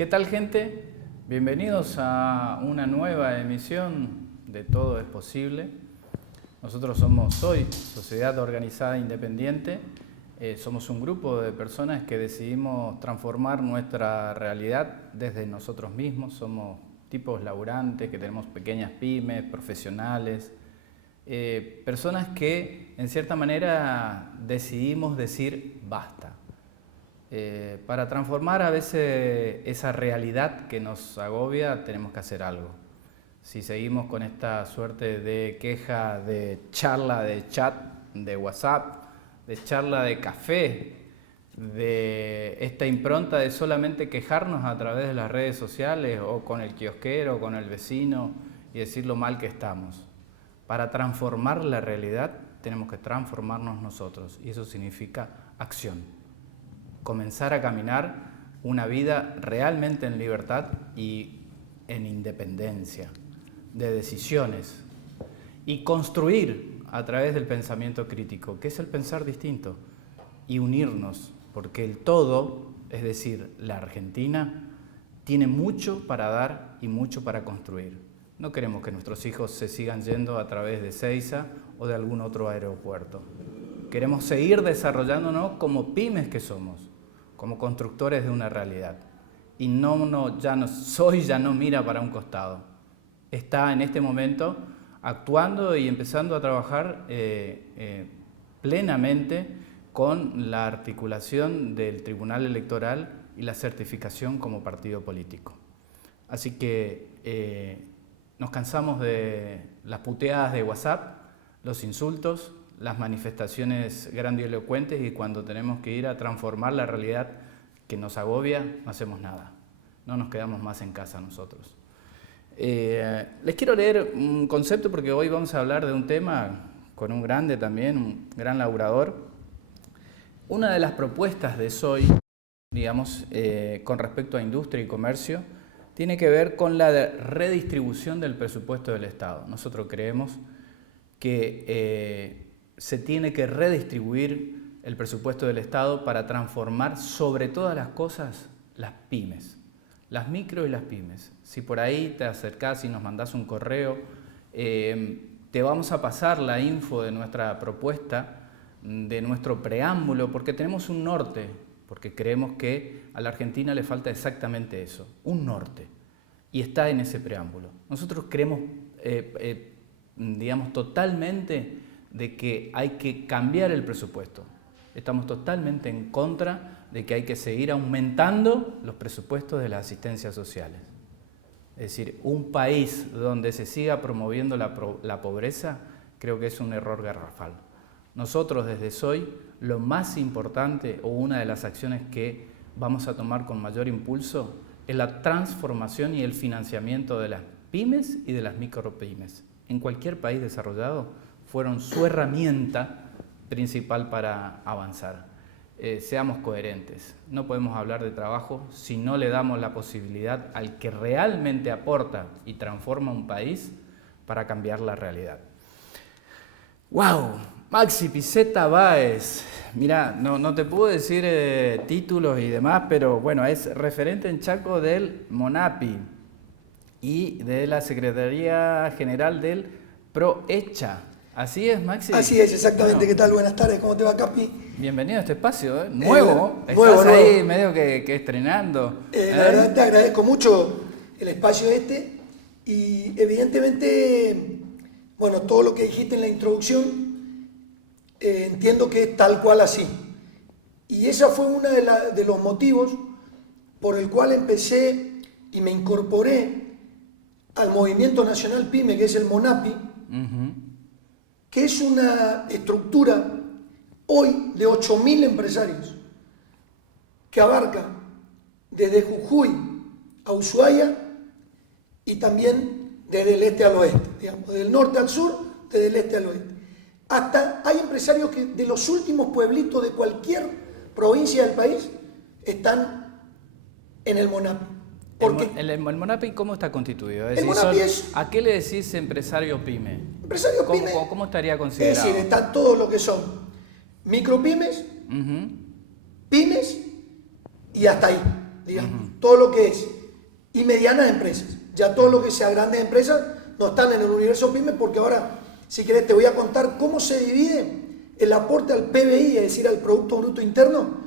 ¿Qué tal, gente? Bienvenidos a una nueva emisión de Todo es Posible. Nosotros somos SOI, Sociedad Organizada Independiente. Somos un grupo de personas que decidimos transformar nuestra realidad desde nosotros mismos. Somos tipos laburantes que tenemos pequeñas pymes, profesionales, personas que en cierta manera decidimos decir basta. Para transformar a veces esa realidad que nos agobia tenemos que hacer algo. Si seguimos con esta suerte de queja, de charla de chat, de WhatsApp, de charla de café, de esta impronta de solamente quejarnos a través de las redes sociales o con el kiosquero, o con el vecino y decir lo mal que estamos. Para transformar la realidad tenemos que transformarnos nosotros y eso significa acción. Comenzar a caminar una vida realmente en libertad y en independencia de decisiones y construir a través del pensamiento crítico, que es el pensar distinto, y unirnos, porque el todo, es decir, la Argentina, tiene mucho para dar y mucho para construir. No queremos que nuestros hijos se sigan yendo a través de Seiza o de algún otro aeropuerto. Queremos seguir desarrollándonos como pymes que somos, como constructores de una realidad. Y SOI ya no mira para un costado. Está en este momento actuando y empezando a trabajar plenamente con la articulación del Tribunal Electoral y la certificación como partido político. Así que nos cansamos de las puteadas de WhatsApp, los insultos, las manifestaciones grandilocuentes y cuando tenemos que ir a transformar la realidad que nos agobia, no hacemos nada. No nos quedamos más en casa nosotros. Les quiero leer un concepto porque hoy vamos a hablar de un tema con un grande también, un gran laburador. Una de las propuestas de SOI, digamos, con respecto a industria y comercio, tiene que ver con la redistribución del presupuesto del Estado. Nosotros creemos que se tiene que redistribuir el presupuesto del Estado para transformar sobre todas las cosas las pymes, las micro y las pymes. Si por ahí te acercás y nos mandás un correo, te vamos a pasar la info de nuestra propuesta, de nuestro preámbulo, porque tenemos un norte, porque creemos que a la Argentina le falta exactamente eso, un norte, y está en ese preámbulo. Nosotros creemos, digamos, totalmente de que hay que cambiar el presupuesto. Estamos totalmente en contra de que hay que seguir aumentando los presupuestos de las asistencias sociales. Es decir, un país donde se siga promoviendo la pobreza, creo que es un error garrafal. Nosotros desde SOI, lo más importante o una de las acciones que vamos a tomar con mayor impulso es la transformación y el financiamiento de las pymes y de las micropymes. En cualquier país desarrollado fueron su herramienta principal para avanzar. Seamos coherentes. No podemos hablar de trabajo si no le damos la posibilidad al que realmente aporta y transforma un país para cambiar la realidad. ¡Wow! Maxi Piceta Báez. Mirá, no te puedo decir títulos y demás, pero bueno, es referente en Chaco del MONAPI y de la Secretaría General del PROECHA. ¿Así es, Maxi? Así es, exactamente. Bueno, ¿qué tal? Buenas tardes, ¿cómo te va, Capi? Bienvenido a este espacio, nuevo. Nuevo, Estás ahí medio que estrenando. La verdad te agradezco mucho el espacio y evidentemente, bueno, todo lo que dijiste en la introducción, entiendo que es tal cual así. Y ese fue uno de los motivos por el cual empecé y me incorporé al Movimiento Nacional PYME, que es el MONAPI, que es una estructura hoy de 8.000 empresarios, que abarca desde Jujuy a Ushuaia y también desde el este al oeste, digamos, del norte al sur, desde el este al oeste. Hasta hay empresarios que de los últimos pueblitos de cualquier provincia del país están en el MONAPI. ¿El MONAPI cómo está constituido? Es decir, ¿a qué le decís empresario pyme? Empresario pyme. ¿Cómo estaría considerado? Es decir, está todo lo que son micropymes, pymes y hasta ahí. digamos, todo lo que es, y medianas empresas. Ya todo lo que sea grandes empresas no están en el universo PYME, porque ahora, si querés, te voy a contar cómo se divide el aporte al PBI, es decir, al Producto Bruto Interno,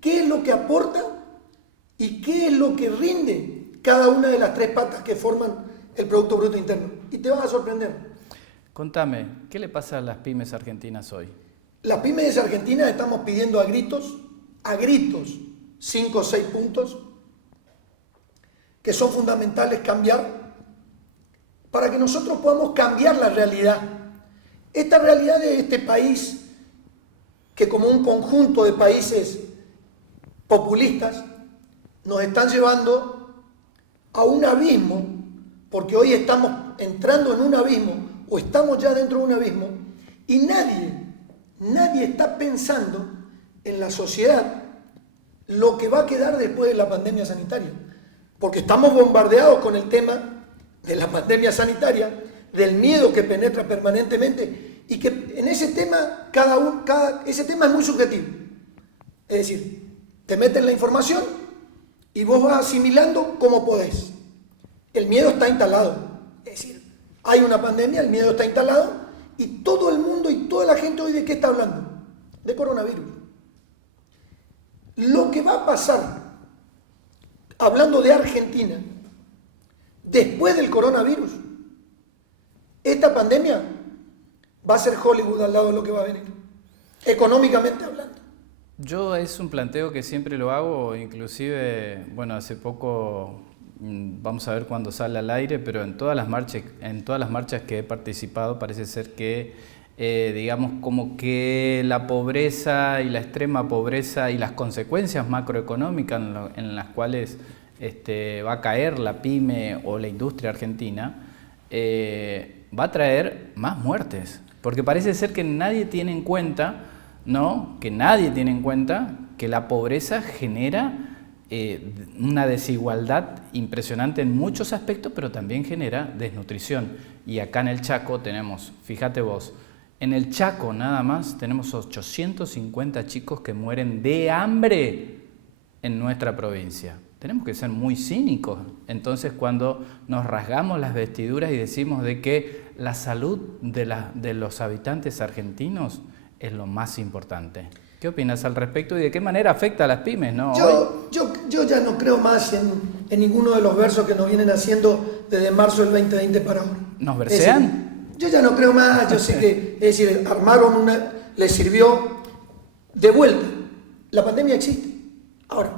qué es lo que aporta y qué es lo que rinde cada una de las tres patas que forman el Producto Bruto Interno. Y te vas a sorprender. Contame, ¿qué le pasa a las pymes argentinas hoy? Las pymes argentinas estamos pidiendo a gritos, 5 o 6 puntos que son fundamentales cambiar para que nosotros podamos cambiar la realidad. Esta realidad de este país, que como un conjunto de países populistas nos están llevando a un abismo, porque hoy estamos entrando en un abismo o estamos ya dentro de un abismo y nadie está pensando en la sociedad lo que va a quedar después de la pandemia sanitaria, porque estamos bombardeados con el tema de la pandemia sanitaria, del miedo que penetra permanentemente y que en ese tema ese tema es muy subjetivo. Es decir, te meten la información y vos vas asimilando como podés. El miedo está instalado. Es decir, hay una pandemia, el miedo está instalado y todo el mundo y toda la gente hoy ¿de qué está hablando? De coronavirus. Lo que va a pasar, hablando de Argentina, después del coronavirus, esta pandemia va a ser Hollywood al lado de lo que va a venir, económicamente hablando. Yo es un planteo que siempre lo hago, inclusive, bueno, hace poco, vamos a ver cuándo sale al aire, pero en todas las marchas que he participado parece ser que, digamos, como que la pobreza y la extrema pobreza y las consecuencias macroeconómicas en las cuales va a caer la pyme o la industria argentina, va a traer más muertes, porque parece ser que nadie tiene en cuenta, ¿no? Que la pobreza genera una desigualdad impresionante en muchos aspectos, pero también genera desnutrición. Y acá en el Chaco tenemos, fíjate vos, en el Chaco nada más tenemos 850 chicos que mueren de hambre en nuestra provincia. Tenemos que ser muy cínicos. Entonces, cuando nos rasgamos las vestiduras y decimos de que la salud de los habitantes argentinos es lo más importante. ¿Qué opinas al respecto y de qué manera afecta a las pymes, no? Yo ya no creo más en ninguno de los versos que nos vienen haciendo desde marzo del 2020 para ahora. ¿Nos versean? Yo ya no creo más, yo sé que, es decir, armaron les sirvió de vuelta. La pandemia existe. Ahora,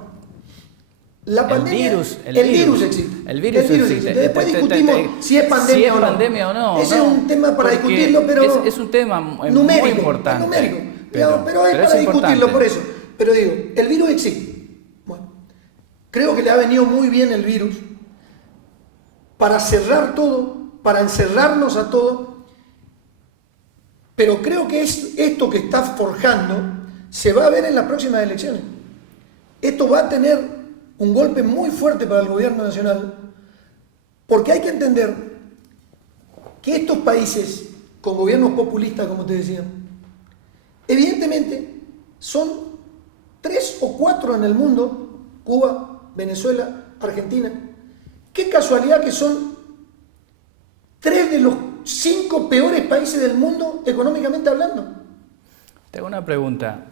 la pandemia, el virus existe. El virus existe. Después discutimos si es pandemia, o no. Ese es un tema para discutirlo, pero es un tema numérico, muy importante. Numérico. Pero es para discutirlo por eso. Pero digo, el virus existe. Bueno, creo que le ha venido muy bien el virus para cerrar todo, para encerrarnos a todo. Pero creo que esto que está forjando se va a ver en las próximas elecciones. Esto va a tener un golpe muy fuerte para el gobierno nacional, porque hay que entender que estos países con gobiernos populistas, como te decía, evidentemente son 3 o 4 en el mundo: Cuba, Venezuela, Argentina. Qué casualidad que son 3 de los 5 peores países del mundo económicamente hablando. Te hago una pregunta.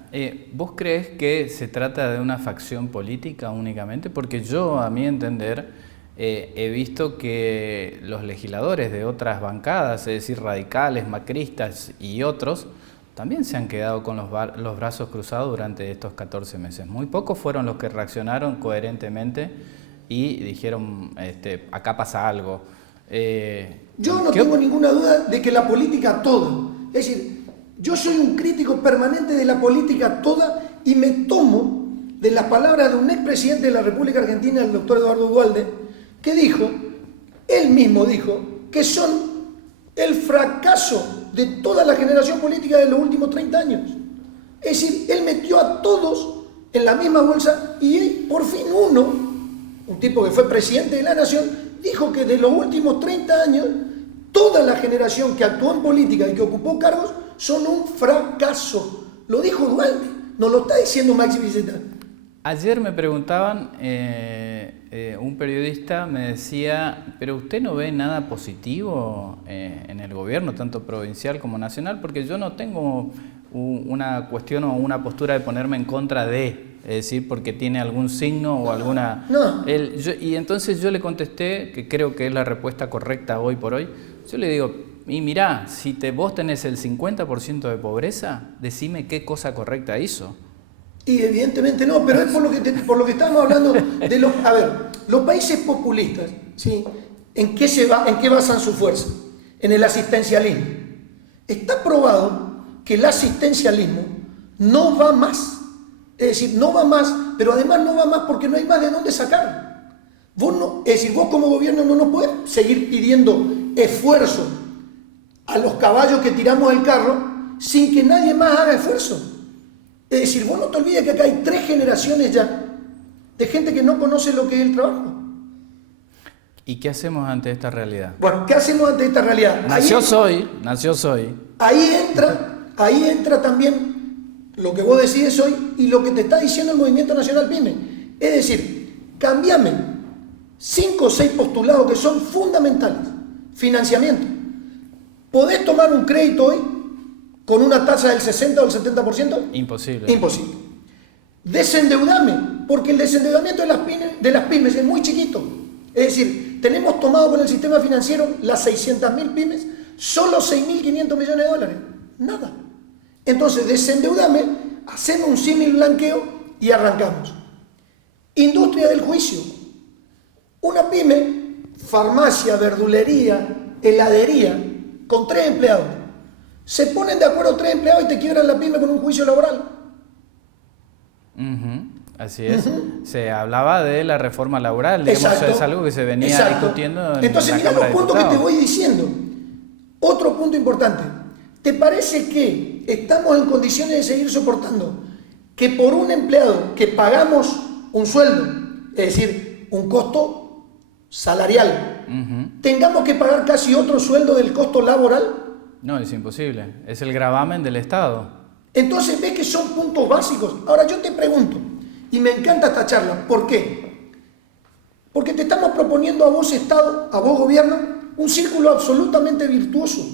¿Vos crees que se trata de una facción política únicamente? Porque yo, a mi entender, he visto que los legisladores de otras bancadas, es decir, radicales, macristas y otros, también se han quedado con los brazos cruzados durante estos 14 meses. Muy pocos fueron los que reaccionaron coherentemente y dijeron, acá pasa algo. Yo no tengo ninguna duda de que la política toda, es decir, yo soy un crítico permanente de la política toda y me tomo de las palabras de un expresidente de la República Argentina, el doctor Eduardo Duhalde, que dijo, él mismo dijo, que son el fracaso de toda la generación política de los últimos 30 años. Es decir, él metió a todos en la misma bolsa y él, por fin un tipo que fue presidente de la nación, dijo que de los últimos 30 años, toda la generación que actuó en política y que ocupó cargos son un fracaso. Lo dijo Duhalde, no lo está diciendo Maxi Viceta. Ayer me preguntaban, un periodista me decía, pero ¿usted no ve nada positivo en el gobierno, tanto provincial como nacional? Porque yo no tengo una cuestión o una postura de ponerme en contra de, es decir, porque tiene algún signo o alguna... No. Y entonces yo le contesté, que creo que es la respuesta correcta hoy por hoy, yo le digo, y mirá, si vos tenés el 50% de pobreza, decime qué cosa correcta hizo. Y evidentemente no, pero es por lo que estamos hablando de los... A ver, los países populistas, ¿sí? ¿En qué basan su fuerza? En el asistencialismo. Está probado que el asistencialismo no va más. Es decir, no va más, pero además no va más porque no hay más de dónde sacar. Es decir, vos como gobierno no nos podés seguir pidiendo esfuerzo a los caballos que tiramos del carro sin que nadie más haga esfuerzo. Es decir, vos no te olvides que acá hay 3 generaciones ya de gente que no conoce lo que es el trabajo. ¿Y qué hacemos ante esta realidad? Bueno, ¿qué hacemos ante esta realidad? Nació Soy. Ahí entra también lo que vos decís hoy y lo que te está diciendo el Movimiento Nacional PYME. Es decir, cambiame 5 o 6 postulados que son fundamentales. Financiamiento. ¿Podés tomar un crédito hoy con una tasa del 60 o del 70%? Imposible. Imposible. Desendeudame, porque el desendeudamiento de las pymes es muy chiquito. Es decir, tenemos tomado con el sistema financiero las 600.000 pymes, solo 6.500 millones de dólares. Nada. Entonces, desendeudame, hacemos un símil blanqueo y arrancamos. Industria del juicio. Una pyme, farmacia, verdulería, heladería, con 3 empleados. Se ponen de acuerdo 3 empleados y te quiebran la pyme con un juicio laboral. Así es. Se hablaba de la reforma laboral, digamos, Exacto. es algo que se venía discutiendo en Entonces, la mira Cámara los de puntos que te Diputados. voy diciendo. Otro punto importante. ¿Te parece que estamos en condiciones de seguir soportando que por un empleado que pagamos un sueldo, es decir, un costo salarial, tengamos que pagar casi otro sueldo del costo laboral? No, es imposible. Es el gravamen del Estado. Entonces ves que son puntos básicos. Ahora yo te pregunto, y me encanta esta charla, ¿por qué? Porque te estamos proponiendo a vos Estado, a vos gobierno, un círculo absolutamente virtuoso.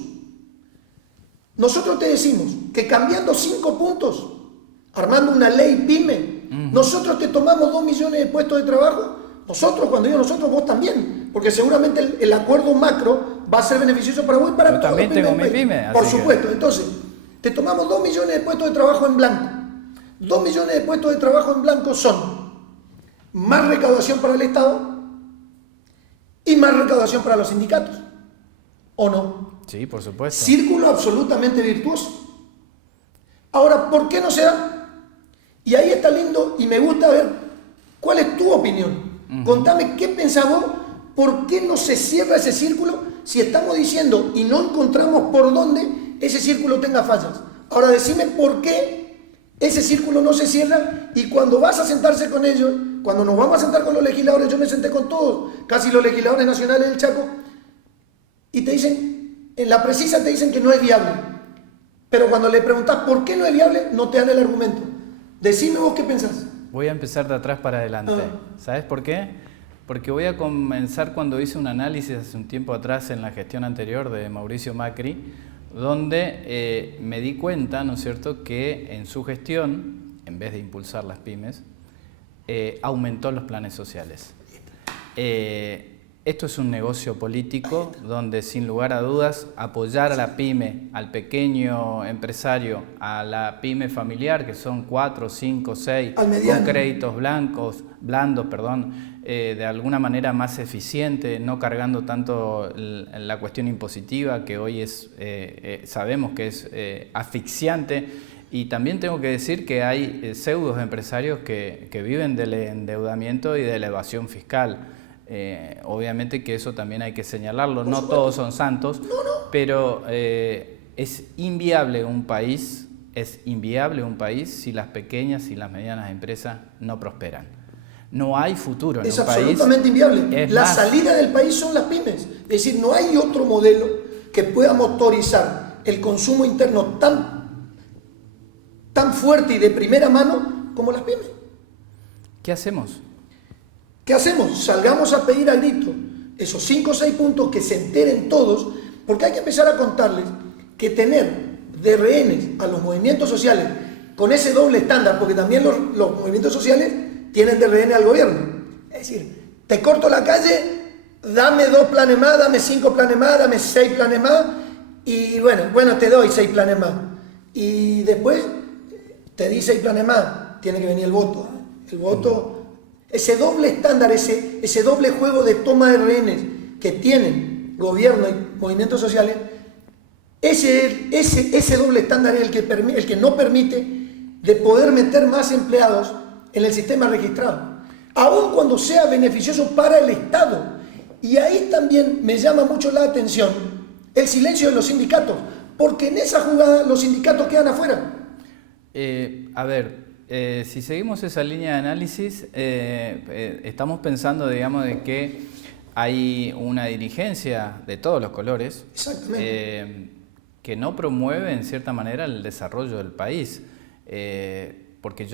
Nosotros te decimos que cambiando 5 puntos, armando una ley PYME, nosotros te tomamos 2 millones de puestos de trabajo. Nosotros, cuando digo nosotros, vos también, porque seguramente el acuerdo macro va a ser beneficioso para vos y para todos. Yo también tengo mi pyme. Por supuesto. Entonces, te tomamos 2 millones de puestos de trabajo en blanco. 2 millones de puestos de trabajo en blanco son más recaudación para el Estado y más recaudación para los sindicatos. ¿O no? Sí, por supuesto. Círculo absolutamente virtuoso. Ahora, ¿por qué no se da? Y ahí está lindo y me gusta ver cuál es tu opinión. Contame qué pensás vos, por qué no se cierra ese círculo si estamos diciendo y no encontramos por dónde ese círculo tenga fallas. Ahora decime por qué ese círculo no se cierra y cuando vas a sentarse con ellos, cuando nos vamos a sentar con los legisladores, yo me senté con todos, casi los legisladores nacionales del Chaco, y te dicen, en la precisa te dicen que no es viable. Pero cuando le preguntás por qué no es viable, no te dan el argumento. Decime vos qué pensás. Voy a empezar de atrás para adelante. ¿Sabes por qué? Porque voy a comenzar cuando hice un análisis hace un tiempo atrás en la gestión anterior de Mauricio Macri, donde me di cuenta, ¿no es cierto?, que en su gestión, en vez de impulsar las pymes, aumentó los planes sociales. Esto es un negocio político donde, sin lugar a dudas, apoyar a la pyme, al pequeño empresario, a la pyme familiar, que son 4, 5, 6, con créditos blandos, de alguna manera más eficiente, no cargando tanto la cuestión impositiva, que hoy sabemos que es asfixiante. Y también tengo que decir que hay pseudos empresarios que viven del endeudamiento y de la evasión fiscal. Obviamente que eso también hay que señalarlo, no todos son santos, pero es inviable un país si las pequeñas y las medianas empresas no prosperan. No hay futuro en un país. Es absolutamente inviable. La salida del país son las pymes. Es decir, no hay otro modelo que pueda motorizar el consumo interno tan fuerte y de primera mano como las pymes. ¿Qué hacemos? ¿Qué hacemos? Salgamos a pedir a grito esos 5 o 6 puntos, que se enteren todos, porque hay que empezar a contarles que tener de rehenes a los movimientos sociales con ese doble estándar, porque también los movimientos sociales tienen de rehenes al gobierno. Es decir, te corto la calle, dame 2 planes más, dame 5 planes más, dame 6 planes más, y bueno, te doy 6 planes más. Y después te di 6 planes más, tiene que venir el voto. El voto... Ese doble estándar, ese doble juego de toma de rehenes que tienen gobierno y movimientos sociales, ese doble estándar es el que no permite de poder meter más empleados en el sistema registrado, aun cuando sea beneficioso para el Estado. Y ahí también me llama mucho la atención el silencio de los sindicatos, porque en esa jugada los sindicatos quedan afuera. Si seguimos esa línea de análisis, estamos pensando, digamos, de que hay una dirigencia de todos los colores que no promueve, en cierta manera, el desarrollo del país. Porque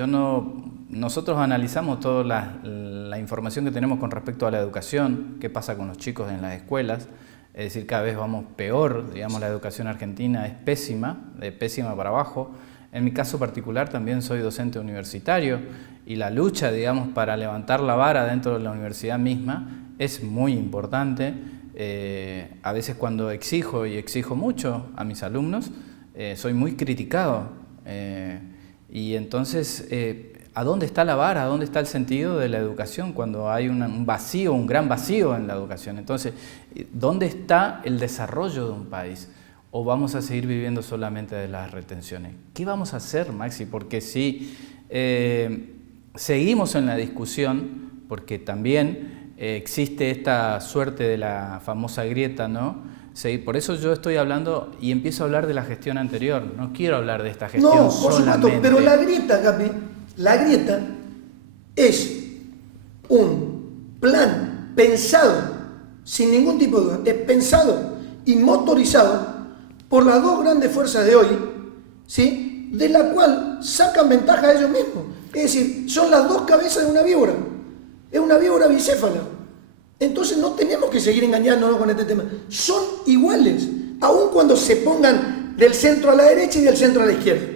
nosotros analizamos toda la información que tenemos con respecto a la educación, qué pasa con los chicos en las escuelas. Es decir, cada vez vamos peor, digamos, la educación argentina es pésima, de pésima para abajo. En mi caso particular también soy docente universitario y la lucha, digamos, para levantar la vara dentro de la universidad misma es muy importante. A veces cuando exijo mucho a mis alumnos, soy muy criticado. Y entonces, ¿a dónde está la vara? ¿A dónde está el sentido de la educación cuando hay un vacío, un gran vacío en la educación? Entonces, ¿dónde está el desarrollo de un país? ¿O vamos a seguir viviendo solamente de las retenciones? ¿Qué vamos a hacer, Maxi? Porque si seguimos en la discusión, porque también existe esta suerte de la famosa grieta, ¿no? Por eso yo estoy hablando y empiezo a hablar de la gestión anterior. No quiero hablar de esta gestión no, por solamente. Supuesto, pero la grieta, Gaby, la grieta es un plan pensado, sin ningún tipo de duda, es pensado y motorizado por las 2 grandes fuerzas de hoy, ¿sí?, de la cual sacan ventaja ellos mismos. Es decir, son las 2 cabezas de una víbora. Es una víbora bicéfala. Entonces no tenemos que seguir engañándonos con este tema. Son iguales, aun cuando se pongan del centro a la derecha y del centro a la izquierda.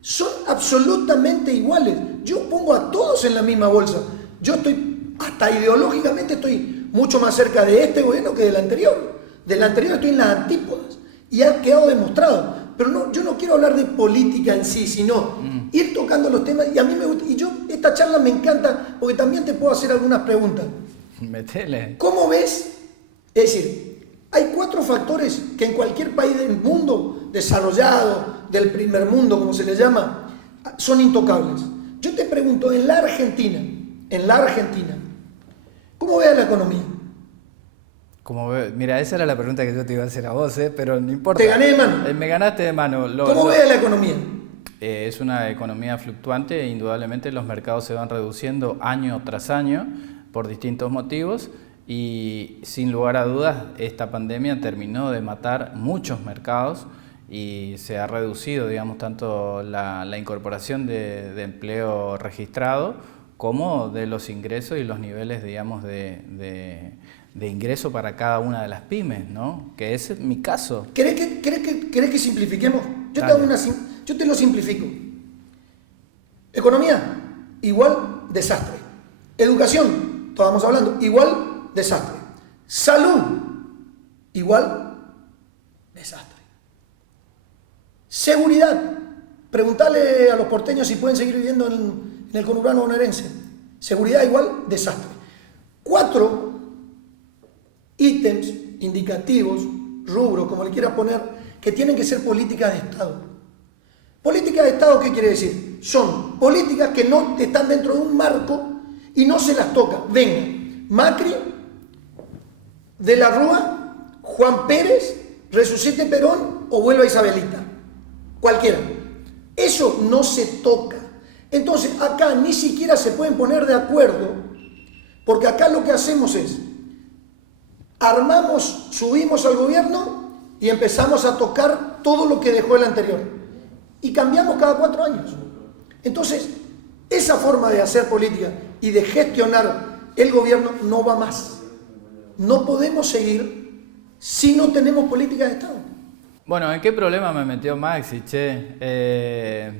Son absolutamente iguales. Yo pongo a todos en la misma bolsa. Yo hasta ideológicamente estoy mucho más cerca de este gobierno que del anterior. Del anterior estoy en las antípodas. Y ha quedado demostrado. Pero no, yo no quiero hablar de política en sí, sino ir tocando los temas. Y a mí me gusta, esta charla me encanta porque también te puedo hacer algunas preguntas. Metele. ¿Cómo ves? Es decir, hay 4 factores que en cualquier país del mundo desarrollado, del primer mundo, como se le llama, son intocables. Yo te pregunto, en la Argentina, ¿cómo ves la economía? Mira, esa era la pregunta que yo te iba a hacer a vos, pero no importa. Te gané de mano. Me ganaste de mano. ¿Cómo ves la economía? Es una economía fluctuante e indudablemente los mercados se van reduciendo año tras año por distintos motivos y sin lugar a dudas esta pandemia terminó de matar muchos mercados y se ha reducido, digamos, tanto la incorporación de empleo registrado como de los ingresos y los niveles, digamos, de ingreso para cada una de las pymes, ¿no? Que ese es mi caso. ¿Querés que simplifiquemos? Yo te lo simplifico. Economía, igual desastre. Educación, estábamos hablando, igual desastre. Salud, igual desastre. Seguridad, preguntarle a los porteños si pueden seguir viviendo en el conurbano bonaerense. Seguridad, igual desastre. 4 ítems indicativos, rubros, como le quieras poner, que tienen que ser políticas de Estado. Políticas de Estado, ¿qué quiere decir? Son políticas que no están dentro de un marco y no se las toca. Venga, Macri, De la Rúa, Juan Pérez, resucite Perón o vuelva Isabelita. Cualquiera. Eso no se toca. Entonces, acá ni siquiera se pueden poner de acuerdo, porque acá lo que hacemos es armamos, subimos al gobierno y empezamos a tocar todo lo que dejó el anterior. Y cambiamos cada 4 años. Entonces, Esa forma de hacer política y de gestionar el gobierno no va más. No podemos seguir si no tenemos política de Estado. Bueno, ¿en qué problema me metió Maxi, che?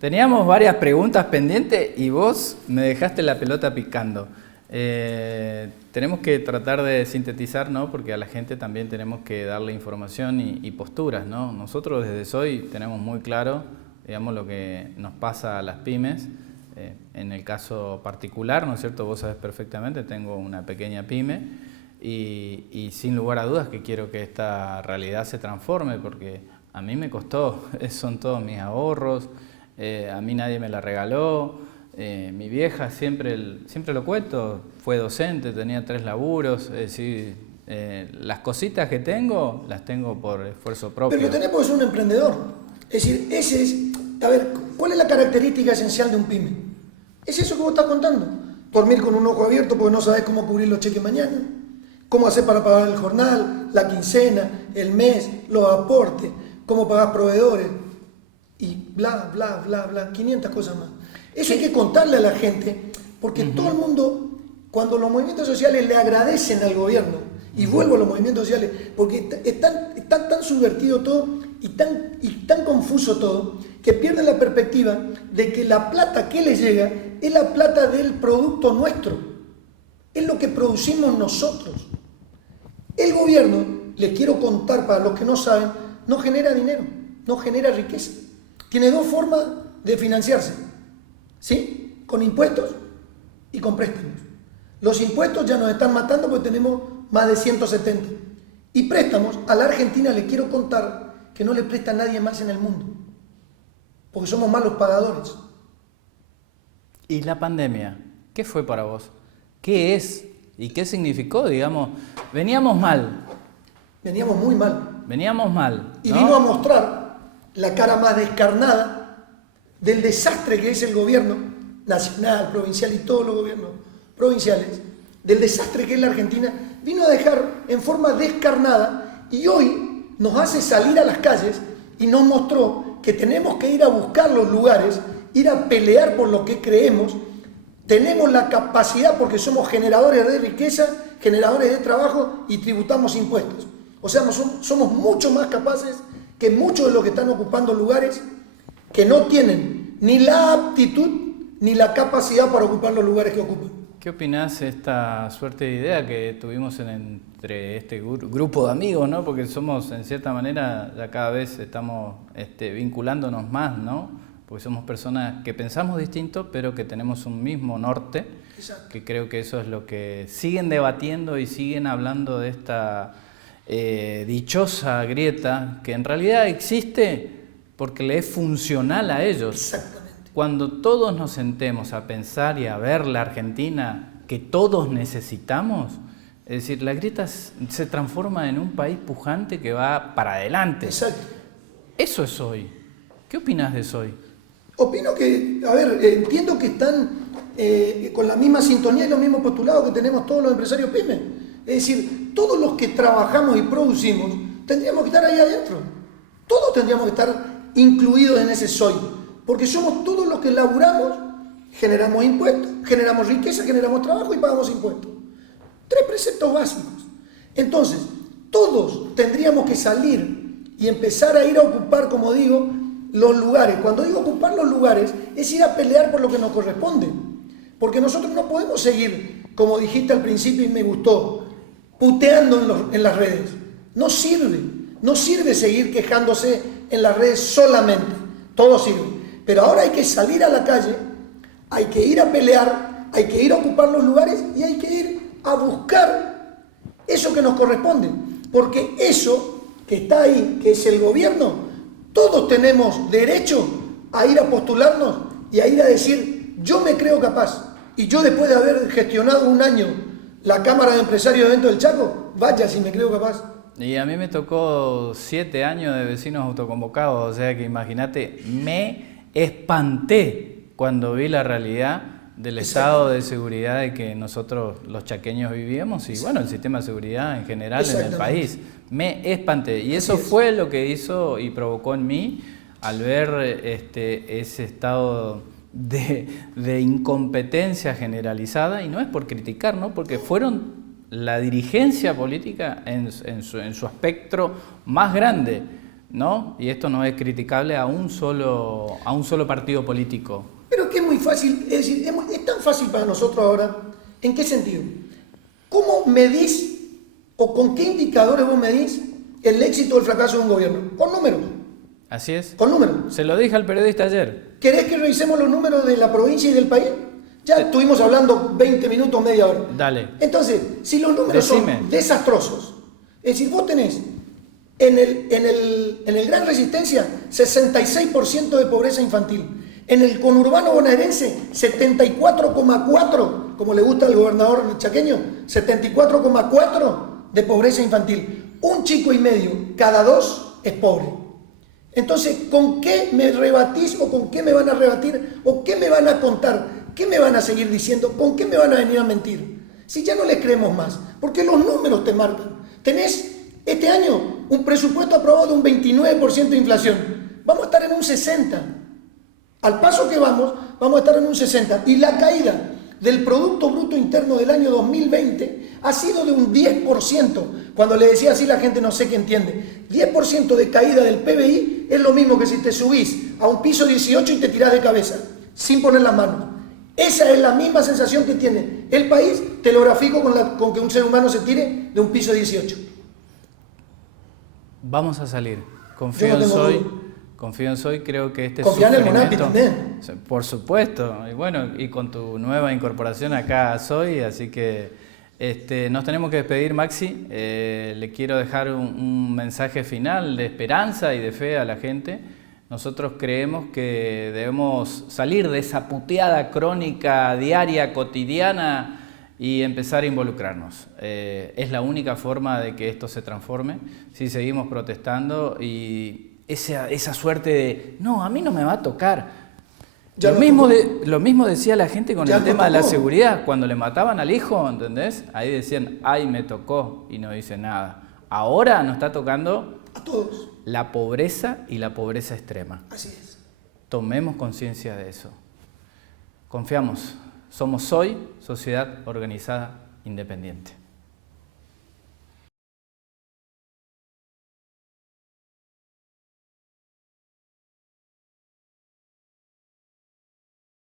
Teníamos varias preguntas pendientes y vos me dejaste la pelota picando. Tenemos que tratar de sintetizar, ¿no? Porque a la gente también tenemos que darle información y posturas, ¿no? Nosotros desde SOY tenemos muy claro, digamos, lo que nos pasa a las pymes. En el caso particular, ¿no es cierto? Vos sabés perfectamente, tengo una pequeña pyme y sin lugar a dudas que quiero que esta realidad se transforme porque a mí me costó, son todos mis ahorros, a mí nadie me la regaló, mi vieja siempre lo cuento, fue docente, tenía 3 laburos, es decir, las cositas que tengo, las tengo por esfuerzo propio. Pero lo tenés porque sos un emprendedor, es decir, a ver, ¿cuál es la característica esencial de un pyme? Es eso que vos estás contando. Dormir con un ojo abierto porque no sabés cómo cubrir los cheques mañana, cómo hacer para pagar el jornal, la quincena, el mes, los aportes, cómo pagar proveedores y bla, bla, bla, bla, 500 cosas más. Eso hay que contarle a la gente porque todo el mundo, cuando los movimientos sociales le agradecen al gobierno, y vuelvo a los movimientos sociales, porque está tan subvertido todo y tan confuso todo, que pierden la perspectiva de que la plata que les llega es la plata del producto nuestro, es lo que producimos nosotros. El gobierno, les quiero contar para los que no saben, no genera dinero, no genera riqueza. Tiene 2 formas de financiarse, ¿sí? Con impuestos y con préstamos. Los impuestos ya nos están matando porque tenemos más de 170. Y préstamos, a la Argentina le quiero contar que no le presta a nadie más en el mundo, porque somos malos pagadores. ¿Y la pandemia? ¿Qué fue para vos? ¿Qué es? ¿Y qué significó? Digamos, veníamos mal. Veníamos muy mal. Veníamos mal, ¿no? Y vino a mostrar la cara más descarnada del desastre que es el gobierno nacional, provincial y todos los gobiernos provinciales, del desastre que es la Argentina, vino a dejar en forma descarnada y hoy nos hace salir a las calles y nos mostró que tenemos que ir a buscar los lugares, ir a pelear por lo que creemos, tenemos la capacidad porque somos generadores de riqueza, generadores de trabajo y tributamos impuestos. O sea, somos mucho más capaces que muchos de los que están ocupando lugares que no tienen ni la aptitud ni la capacidad para ocupar los lugares que ocupan. ¿Qué opinás de esta suerte de idea que tuvimos entre este grupo de amigos, ¿no? Porque somos, en cierta manera, ya cada vez estamos vinculándonos más, ¿no? Porque somos personas que pensamos distinto, pero que tenemos un mismo norte. Exacto. Que creo que eso es lo que siguen debatiendo y siguen hablando de esta dichosa grieta, que en realidad existe porque le es funcional a ellos. Exactamente. Cuando todos nos sentemos a pensar y a ver la Argentina que todos necesitamos, es decir, la grieta se transforma en un país pujante que va para adelante. Exacto. Eso es SOY. ¿Qué opinas de SOY? Opino que, a ver, entiendo que están con la misma sintonía y los mismos postulados que tenemos todos los empresarios pymes. Es decir, todos los que trabajamos y producimos tendríamos que estar ahí adentro. Todos tendríamos que estar incluidos en ese SOY. Porque somos todos los que laburamos, generamos impuestos, generamos riqueza, generamos trabajo y pagamos impuestos. 3 preceptos básicos. Entonces, todos tendríamos que salir y empezar a ir a ocupar, como digo, los lugares. Cuando digo ocupar los lugares, es ir a pelear por lo que nos corresponde. Porque nosotros no podemos seguir, como dijiste al principio y me gustó, puteando en las redes. No sirve seguir quejándose en las redes solamente. Todo sirve. Pero ahora hay que salir a la calle, hay que ir a pelear, hay que ir a ocupar los lugares y hay que ir a buscar eso que nos corresponde. Porque eso que está ahí, que es el gobierno, todos tenemos derecho a ir a postularnos y a ir a decir, yo me creo capaz. Y yo después de haber gestionado un año la Cámara de Empresarios de Dentro del Chaco, vaya si me creo capaz. Y a mí me tocó 7 años de vecinos autoconvocados, o sea que imagínate, me espanté cuando vi la realidad del estado de seguridad de que nosotros los chaqueños vivíamos y bueno, el sistema de seguridad en general en el país. Me espanté y eso fue lo que hizo y provocó en mí al ver ese estado de incompetencia generalizada, y no es por criticar, ¿no? Porque fueron la dirigencia política en su espectro más grande, ¿no? Y esto no es criticable a un solo partido político. Pero es que es muy fácil, es decir, es tan fácil para nosotros ahora. ¿En qué sentido? ¿Cómo medís o con qué indicadores vos medís el éxito o el fracaso de un gobierno? Con números. Así es. Con números. Se lo dije al periodista ayer. ¿Querés que revisemos los números de la provincia y del país? Ya estuvimos hablando 20 minutos, media hora. Dale. Entonces, si los números son desastrosos, es decir, vos tenés en el Gran Resistencia 66% de pobreza infantil, en el conurbano bonaerense 74,4%, como le gusta al gobernador chaqueño, 74,4% de pobreza infantil. Un chico y medio cada dos es pobre. Entonces, ¿con qué me rebatís o con qué me van a rebatir o qué me van a contar? ¿Qué me van a seguir diciendo? ¿Con qué me van a venir a mentir? Si ya no les creemos más, porque los números te marcan. Tenés este año un presupuesto aprobado de un 29% de inflación. Vamos a estar en un 60%. Al paso que vamos a estar en un 60%. Y la caída del Producto Bruto Interno del año 2020 ha sido de un 10%. Cuando le decía así la gente no sé qué entiende. 10% de caída del PBI es lo mismo que si te subís a un piso 18 y te tirás de cabeza, sin poner las manos. Esa es la misma sensación que tiene el país, te lo grafico con que un ser humano se tire de un piso 18. Vamos a salir. Confío en Soy, creo que este Confía en el Monapi también. Por supuesto, y bueno, y con tu nueva incorporación acá a Soy, así que nos tenemos que despedir, Maxi. Le quiero dejar un mensaje final de esperanza y de fe a la gente. Nosotros creemos que debemos salir de esa puteada crónica diaria, cotidiana, y empezar a involucrarnos. Es la única forma de que esto se transforme si seguimos protestando y esa suerte de, no, a mí no me va a tocar. Lo mismo decía la gente con el tema de la seguridad. Cuando le mataban al hijo, ¿entendés? Ahí decían, ay, me tocó, y no dice nada. Ahora nos está tocando a todos la pobreza y la pobreza extrema. Así es. Tomemos conciencia de eso. Confiamos. Somos Soy, Sociedad Organizada Independiente.